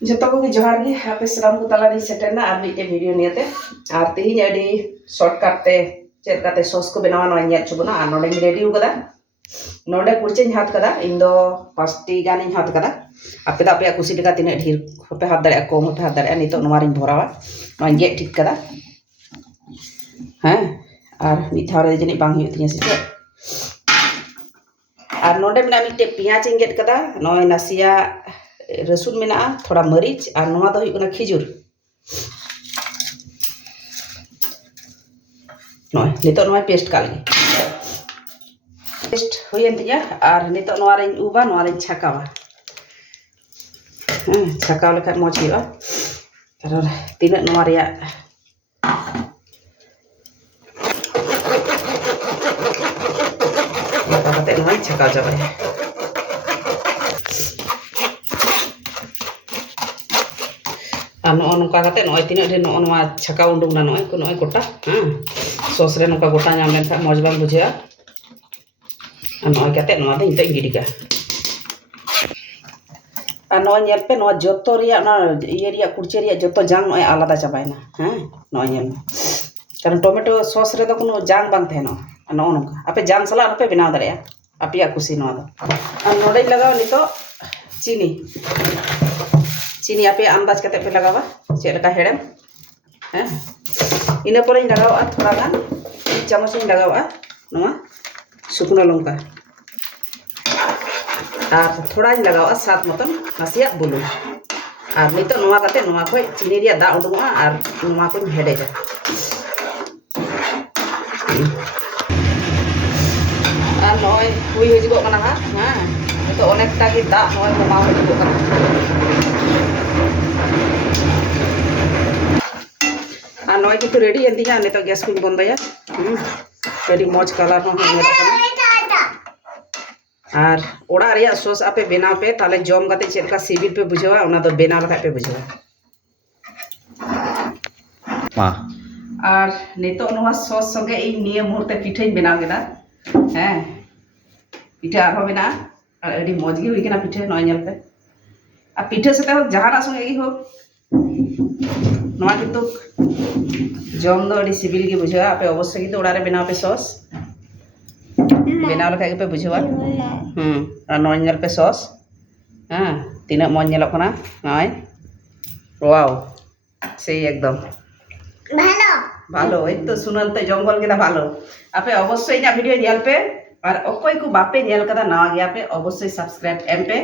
जतो को जोहार गे आपे सलाम को तला दी सेटना आर मिटे वीडियो नियते आर तेही अडी शॉर्टकट ते चेक काते सॉस को बनावा नवा ᱧᱮᱞ चुबना आर नोडे रेडी उकदा नोडे कुर्चेन हाथ कदा इन दो 5टी गानी हाथ कदा आपे दा आपे कुसी टिका तिने ढेर होपे हाथ दरे कम होपे हाथ दरे नितो नवा रिन भरावा नवा गे ठीक कदा हैं आर मिथारे जनी बांग हुई तिया से आर नोडे मेना मिटे पियाज इंगेट कदा नय नासिया रसुन मेना थोड़ा मरीच और नवा दो हुई खिजुर नय नितो नवा पेस्ट का लगी पेस्ट हुई तिया और नितो नवा रे उबा नवा रे छकावा छकाव लेखा मज हुआ और तीन नवा रे छकाव चाबाया नौका नई तीन ढेर नवा छका उडूंगना नई को नई गोटा हाँ सॉस रे नौका गोटा नाम लेखा मज बांग बुझा नई नित गिडिका नई नेलपे जो ये कुर्चे जो जांग नई आलादा चाबायना हाँ नई कारण टमेटो सॉस रे कोनो जांग बांग तहनो नौका आपे जांग सला पे बनाव दाड़े आपे कुसी नोडे लगाव नितो चीनी चीनी आपे अंदाज करते पे लगावा चेलका हेड़म हाँ इन पर लगावा थोड़ा गान चामच लगावा नवा सुकना लंका और थोड़ा लगावा सात मतन नासिया बुलुंग और नितो नवा करते नवा को चीनी रिया दा उडुंगा और नवा को हेडेजा और नय हुई हिजुगो कना हां तो अनेकटा की दा नय कमा हिजुगो कना और नय कितु रेडी एंदिया नितो गैस को बंदया रेडी मज कलर हो और ओड़ा रिया सॉस आपे बनाव पे ताले जम गाते चेलका सिबिल पे बुझावा ओना दो बनाव लखा पे बुझावा मा और नितो नवा सॉस संगे इ निये मुहूर्ते पिठे बनाव गेदा हैं पिठा आरो बिना अडी मज गे हुई केना पिठे नय नेल पे आ पिठे से जहाना संगे इ हो नवा किंतु जम दो अडी सिबिल गे बुझावा आपे अवश्य किंतु ओड़ा रे बनाव पे सॉस बनाव लखा पे बुझावा और नय नेल पे सॉस हां तीना मज नेलो कना नय वाओ सही एकदम भालो भालो ए तो सुनल तो जंगल केदा भालो आपे अवश्य इना वीडियो नेल पे और अकोय को बापे नेल कदा नवा गया पे अवश्य सब्सक्राइब एम पे